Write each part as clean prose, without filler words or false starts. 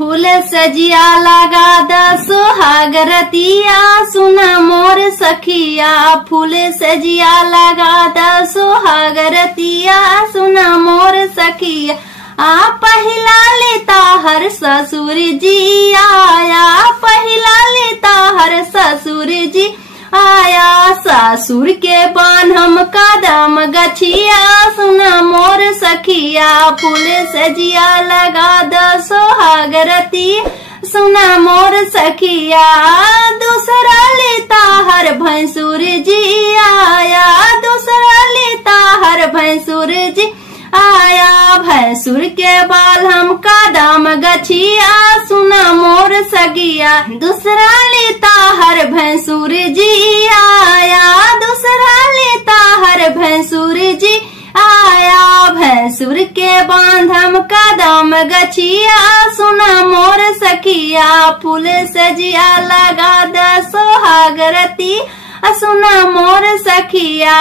फूल सजिया लगा दा सोहागरतिया सुना मोर सखिया। फूल सजिया लगा दा सोहागरतिया सुना मोर सखिया। आ पहिला लेता हर ससुर जी आया, पहिला लेता हर ससुर जी आया। ससुर के बान हम कदम गछिया सुना मोर सखिया। फूल सजिया लगा द सोहागरती सुना मोर सखिया। दूसरा लेता हर भैंसुर जी आया, दूसरा लेता हर भैंसुर जी आया। भैंसुर के बाल हम कदम गछिया सुना मोर सगिया। दूसरा लेता हर भैंसुर जी आया, दूसरा लेता हर भैंसुर जी आया। भैंसुर के बांध हम कदम गछिया सुना मोर सखिया। फूल सजिया लगा द सोहागरती सुना मोर सखिया।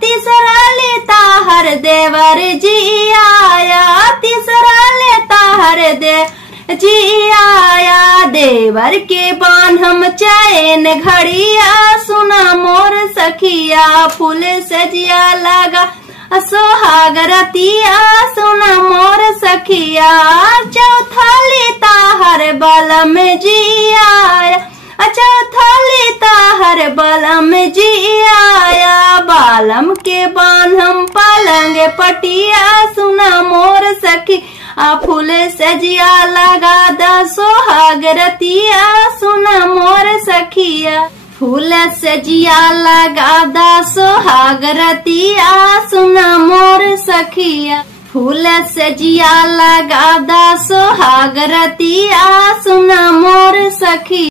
तीसरा लेता हर देवर जी आया, तीसरा लेता हर देवर जी आया। देवर के बान हम चैन घड़िया सुना मोर सखिया। फूल सजिया लगा सोहागरतिया सुना मोर सखिया। चौथा लेता हर बलम जी आया, चौथा लेता हर बलम जी आया। बालम के बान हम पलंग पटिया सुना मोर सखी। फूल सजिया लगा द सोहागरतिया सुना मोर सखिया। फूल सजिया लगा द सोहागरतिया सुना मोर सखिया। फूल सजिया लगा द सोहागरतिया सुना मोर सखी।